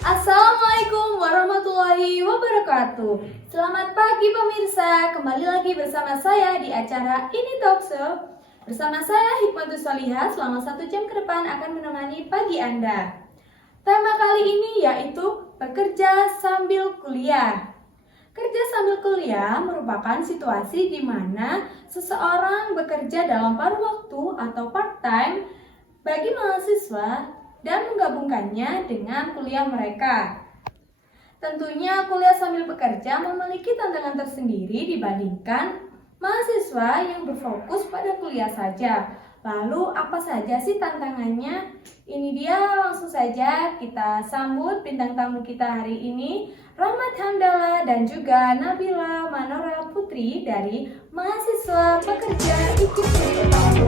Assalamualaikum warahmatullahi wabarakatuh. Selamat pagi pemirsa, kembali lagi bersama saya di acara Ini Talk Show. Bersama saya Hikmatus Solihah selama 1 jam ke depan akan menemani pagi Anda. Tema kali ini yaitu bekerja sambil kuliah. Kerja sambil kuliah merupakan situasi di mana seseorang bekerja dalam paruh waktu atau part-time bagi mahasiswa dan menggabungkannya dengan kuliah mereka. Tentunya kuliah sambil bekerja memiliki tantangan tersendiri dibandingkan mahasiswa yang berfokus pada kuliah saja. Lalu apa saja sih tantangannya? Ini dia, langsung saja kita sambut bintang tamu kita hari ini, Rahmat Hamdallah dan juga Nabila Manora Putri dari mahasiswa pekerja IKIP Budi Utama.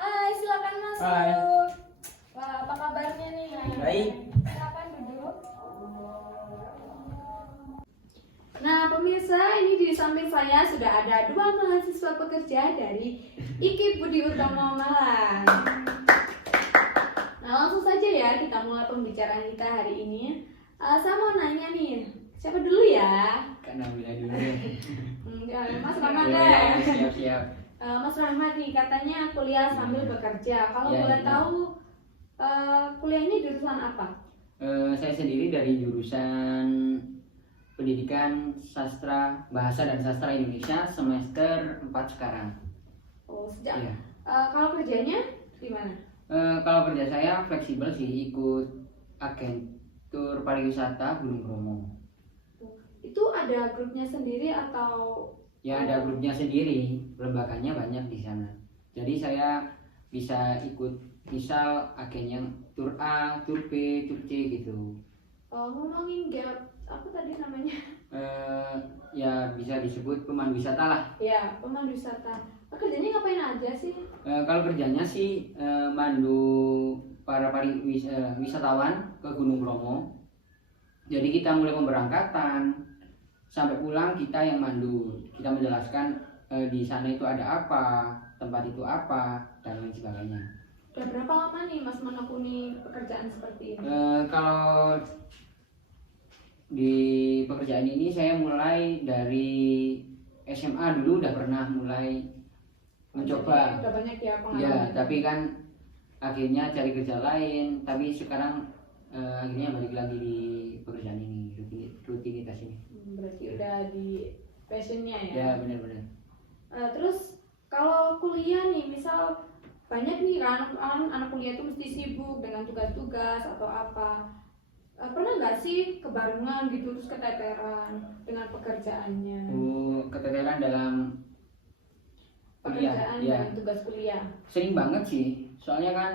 Hai, silakan masuk. Hai. Wah, apa kabarnya nih? Baik. Silakan duduk. Nah, pemirsa, ini di samping saya sudah ada 2 mahasiswa pekerja dari IKIP Budi Utama Malang. Nah, langsung saja ya kita mulai pembicaraan kita hari ini. Saya mau nanya nih, siapa dulu ya? Kak Nabila dulu. Mas Rahmat Ya, deh. siap. Mas Rahmat nih katanya kuliah sambil bekerja. Kalau Ya, boleh ya. tahu kuliahnya jurusan apa? Saya sendiri dari jurusan Pendidikan Sastra Bahasa dan Sastra Indonesia semester 4 sekarang. Oh, sejak. Iya. Kalau kerjanya di mana? Kalau kerja saya fleksibel sih, ikut agentur pariwisata Gunung Bromo. Itu ada grupnya sendiri atau? Ya, ada grupnya sendiri, lembaganya banyak di sana. Jadi saya bisa ikut, misal agennya tur A, tur B, tur C gitu. Ngomongin gap, apa tadi namanya? Ya bisa disebut pemandu wisata lah. Ya, pemandu wisata. Kerjanya ngapain aja sih? Kalau kerjanya sih mandu para wisatawan ke Gunung Bromo. Jadi kita mulai pemberangkatan sampai pulang kita yang mandu. Kita menjelaskan di sana itu ada apa, tempat itu apa, dan lain sebagainya. Udah berapa lama nih Mas menekuni pekerjaan seperti ini? Kalau di pekerjaan ini saya mulai dari SMA dulu udah pernah mulai mencoba. Jadi udah banyak ya Ya, pengalaman. tapi kan akhirnya cari kerja lain. Tapi sekarang akhirnya balik lagi di pekerjaan ini, rutinitas ini. Berarti udah di passionnya ya? Ya, benar-benar. Terus kalau kuliah nih, misal banyak nih kan anak kuliah tuh mesti sibuk dengan tugas-tugas atau apa. Pernah nggak sih kebarengan gitu terus keteteran dengan pekerjaannya? Keteteran dalam kuliah, Pekerjaan ya. dan tugas kuliah. Sering banget sih. Soalnya kan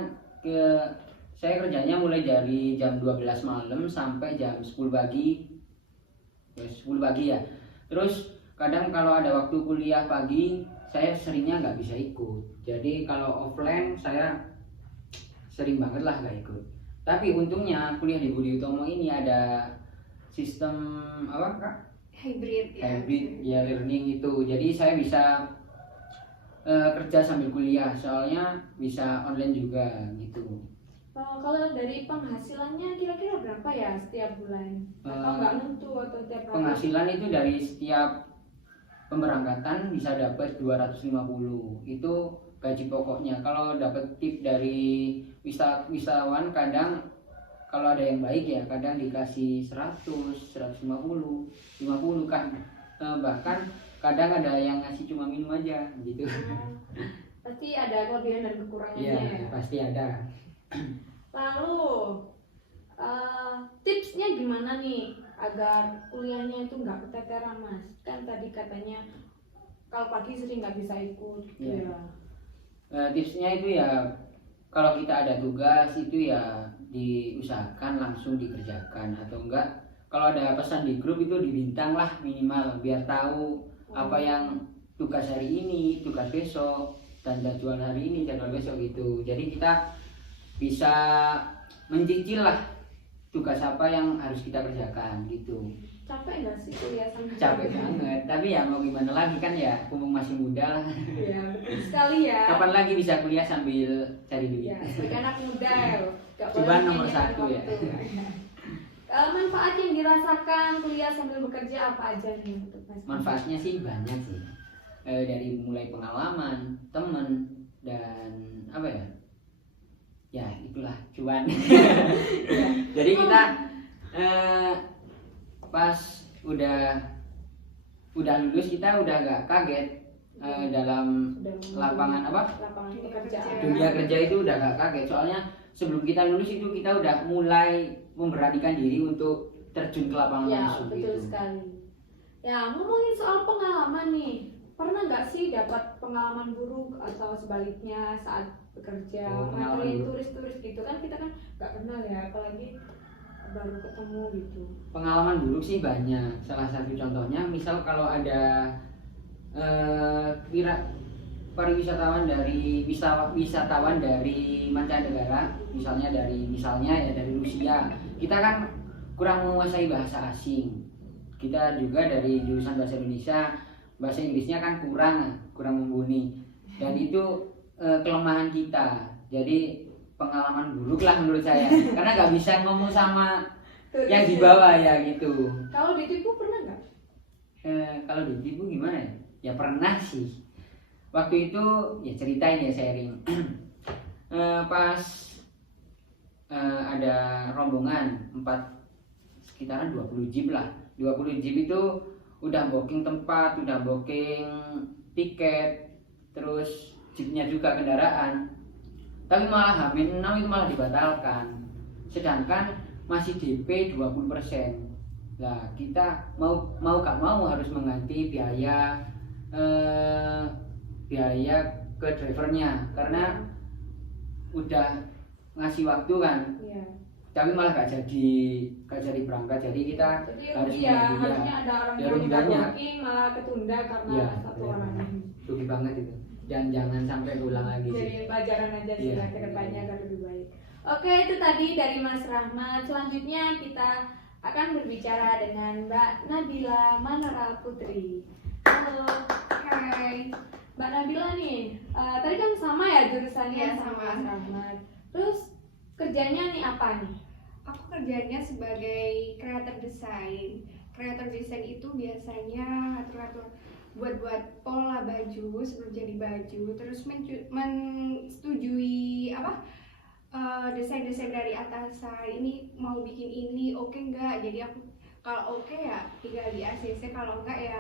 saya kerjanya mulai dari jam 12 malam sampai jam 10 pagi. Ya, 10 pagi ya. Terus kadang kalau ada waktu kuliah pagi, saya seringnya nggak bisa ikut. Jadi kalau offline saya sering banget lah nggak ikut. Tapi untungnya kuliah di Budi Utomo ini ada sistem apa Kak? Hybrid ya. Hybrid ya, learning itu. Jadi saya bisa kerja sambil kuliah, soalnya bisa online juga gitu. Kalau dari penghasilannya kira-kira berapa ya setiap bulan? Atau nggak nentu atau tiap hari? Penghasilan itu dari setiap pemberangkatan bisa dapat 250. Itu gaji pokoknya. Kalau dapat tip dari wisatawan kadang kalau ada yang baik ya kadang dikasih 100, 150, 50 kan. Bahkan kadang ada yang ngasih cuma minum aja gitu. Pasti ada kelebihan dan kekurangannya Iya, ya. pasti ada. Lalu tipsnya gimana nih agar kuliahnya itu nggak keteteran Mas? Kan tadi katanya kalau pagi sering nggak bisa ikut gitu Iya. ya. Tipsnya itu ya kalau kita ada tugas itu ya diusahakan langsung dikerjakan, atau enggak kalau ada pesan di grup itu dibintang lah minimal biar tahu apa yang tugas hari ini, tugas besok, dan jadwal hari ini, jadwal besok gitu. Jadi kita bisa mencicil lah tugas apa yang harus kita kerjakan gitu. Capek nggak sih kuliah sambil Capek banget, tapi ya mau gimana lagi kan ya, mumpung masih muda lah. Iya, betul sekali ya. Kapan lagi bisa kuliah sambil cari duit? Ya, sebagai anak muda ya, nggak boleh Cobaan nomor menyanyikan 1 ya. waktu. Manfaat yang dirasakan kuliah sambil bekerja apa aja nih untuk Mas? Manfaatnya sih banyak sih. Dari mulai pengalaman, temen, dan apa ya? Ya itulah cuan. Ya. Jadi kita pas udah lulus kita udah gak kaget dalam Sudah lapangan apa? lapangan pekerjaan. Dunia kerja itu udah gak kaget. Soalnya sebelum kita lulus itu kita udah mulai memberanikan diri untuk terjun ke lapangan Ya, langsung betul gitu. sekali. Ya, ngomongin soal pengalaman nih, pernah nggak sih dapat pengalaman buruk atau sebaliknya saat bekerja? Oh, pengalaman Nganterin buruk. turis-turis gitu kan kita kan nggak kenal ya, apalagi baru ketemu gitu. Pengalaman buruk sih banyak. Salah satu contohnya misal kalau ada wisatawan dari mancanegara, misalnya ya dari Rusia. Kita kan kurang menguasai bahasa asing. Kita juga dari jurusan bahasa Indonesia, bahasa Inggrisnya kan kurang mumpuni. Dan itu kelemahan kita. Jadi pengalaman buruk lah menurut saya. Karena nggak bisa ngomong sama yang di bawah ya gitu. Kalau ditipu pernah nggak? Kalau ditipu gimana ya? Ya pernah sih. Waktu itu ya ceritain ya sharing. Pas ada rombongan sekitaran 20 jeep lah. 20 jeep itu udah booking tempat, udah booking tiket, terus jeepnya juga kendaraan. Tapi malah H-6 itu malah dibatalkan. Sedangkan masih DP 20%. Nah, kita mau gak mau harus mengganti biaya ke drivernya karena udah ngasih waktu kan. Iya. Tapi malah gak jadi berangkat. Jadi kita Jadi harus rugi ya, mengganti, harusnya ada orang ya, yang rugi udah banyak. booking malah ketunda karena Ya, satu ya, orang ini. rugi banget itu. Dan jangan sampai ulang lagi sih. Jadi pelajaran aja sih Iya. lah, ke depannya akan lebih baik. Oke, itu tadi dari Mas Rahmat. Selanjutnya kita akan berbicara dengan Mbak Nabila Manara Putri. Halo. Hai, Mbak Nabila nih, tadi kan sama ya jurusannya Iya, sama sama. Mas Rahmat. Terus kerjanya nih apa nih? aku kerjanya sebagai creator design. Creator design itu biasanya atur-atur buat pola baju sebelum jadi baju, terus mensetujui desain-desain dari atasan. Ini mau bikin ini, oke nggak? Jadi aku kalau oke ya tinggal di ACC, kalau enggak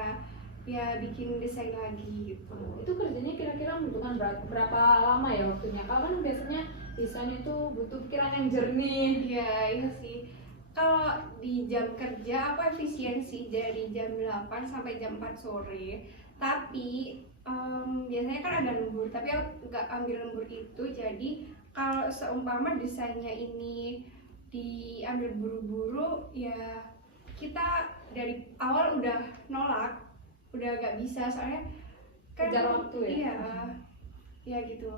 ya bikin desain lagi gitu. Itu kerjanya kira-kira membutuhkan berapa lama ya waktunya? Kalau kan biasanya desain itu butuh pikiran yang jernih. Iya sih. Kalau di jam kerja aku efisiensi dari jam 8 sampai jam 4 sore. Tapi biasanya kan ada lembur, tapi aku nggak ambil lembur itu. Jadi kalau seumpama desainnya ini diambil buru-buru, ya kita dari awal udah nolak, udah nggak bisa soalnya kan Kejar waktu ya? Iya, ya gitu.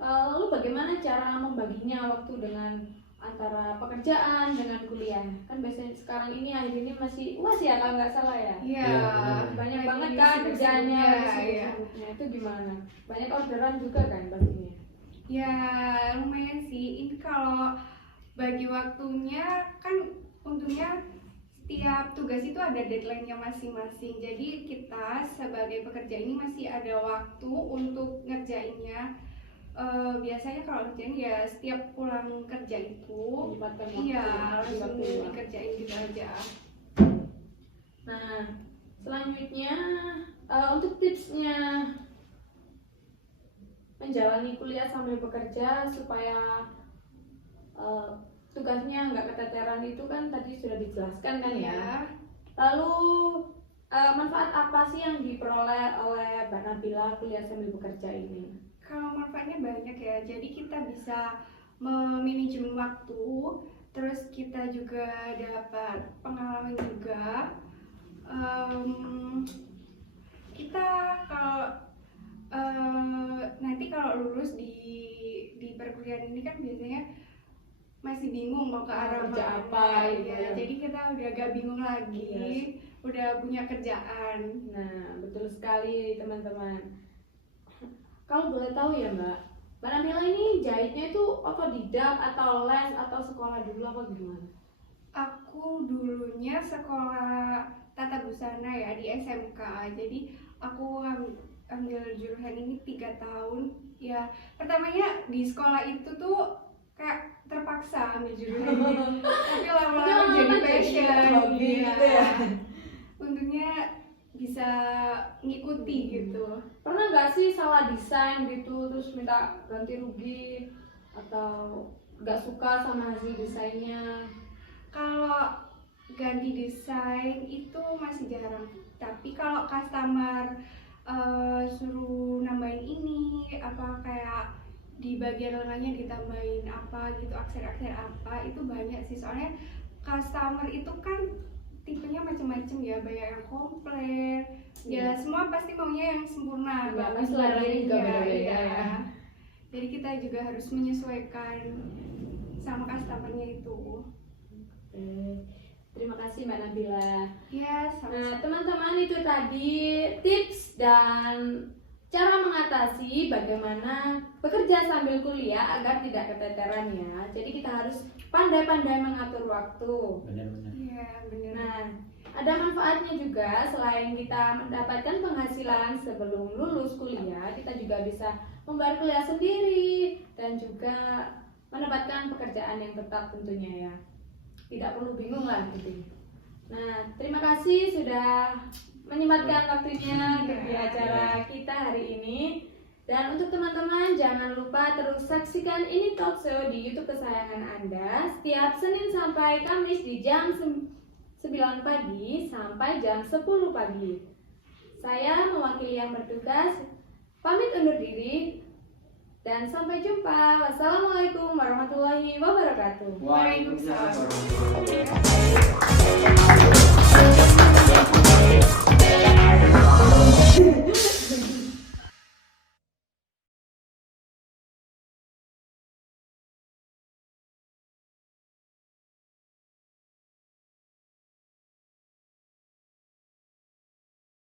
Lalu bagaimana cara membaginya waktu dengan antara pekerjaan dengan kuliah? Kan biasanya sekarang ini akhir ini masih UAS ya kalau nggak salah ya? Iya, Iya, benar. Banyak lagi banget kan kerjaannya, iya. itu gimana? Banyak orderan juga kan pastinya? Ya lumayan sih. Ini kalau bagi waktunya kan untungnya setiap tugas itu ada deadline-nya masing-masing. Jadi kita sebagai pekerja ini masih ada waktu untuk ngerjainnya. Biasanya kalau ngerjain ya setiap pulang kerja itu Menyempatkan waktu iya di langsung waktu luang. dikerjain gitu aja. Nah, selanjutnya untuk tipsnya menjalani kuliah sambil bekerja supaya tugasnya nggak keteteran itu kan tadi sudah dijelaskan kan ya. Iya. Lalu manfaat apa sih yang diperoleh oleh Mbak Nabila kuliah sambil bekerja ini? Kalau manfaatnya banyak ya, jadi kita bisa memanajemen waktu, terus kita juga dapat pengalaman juga. Kita kalau nanti kalau lulus di perkuliahan ini kan biasanya masih bingung mau ke arah kerja mana, apa gitu ya. ya. Jadi kita udah agak bingung lagi, udah punya kerjaan. Nah, betul sekali teman-teman. Kalau boleh tahu ya Mbak, Mbak Nabila ini jahitnya itu otodidak atau les atau sekolah dulu apa gimana? Aku dulunya sekolah tata busana ya di SMK. Jadi aku ambil jurusan ini 3 tahun. Ya, pertamanya di sekolah itu tuh kayak terpaksa ambil jurusan ini. Tapi lama-lama jadi passion. hobi Iya. gitu ya. Untungnya bisa ngikuti gitu. Pernah nggak sih salah desain gitu terus minta ganti rugi atau nggak suka sama hasil desainnya? Kalau ganti desain itu masih jarang. Tapi kalau customer suruh nambahin ini apa kayak di bagian lengannya ditambahin apa gitu, aksen-aksen apa, itu banyak sih. Soalnya customer itu kan tipenya macam-macam ya, banyak yang komplain. Ya semua pasti maunya yang sempurna, Iya, bagus selera lagi juga beda-beda ya. ya. Jadi kita juga harus menyesuaikan sama customernya itu. Terima kasih Mbak Nabila. Ya, sama. Nah, teman-teman, itu tadi tips dan cara mengatasi bagaimana bekerja sambil kuliah agar tidak keteteran ya. Jadi kita harus pandai-pandai mengatur waktu. Benar-benar. Iya, benar. Nah, ada manfaatnya juga. Selain kita mendapatkan penghasilan sebelum lulus kuliah, kita juga bisa membayar kuliah sendiri dan juga mendapatkan pekerjaan yang tetap tentunya ya. Tidak perlu bingung lah gitu. Nah, terima kasih sudah menyempatkan waktunya di acara kita hari ini. Dan untuk teman-teman jangan lupa terus saksikan ini talk show di YouTube kesayangan Anda setiap Senin sampai Kamis di jam 9 pagi sampai jam 10 pagi. Saya mewakili yang bertugas pamit undur diri dan sampai jumpa. Wassalamualaikum warahmatullahi wabarakatuh. Waalaikumsalam warahmatullahi wabarakatuh.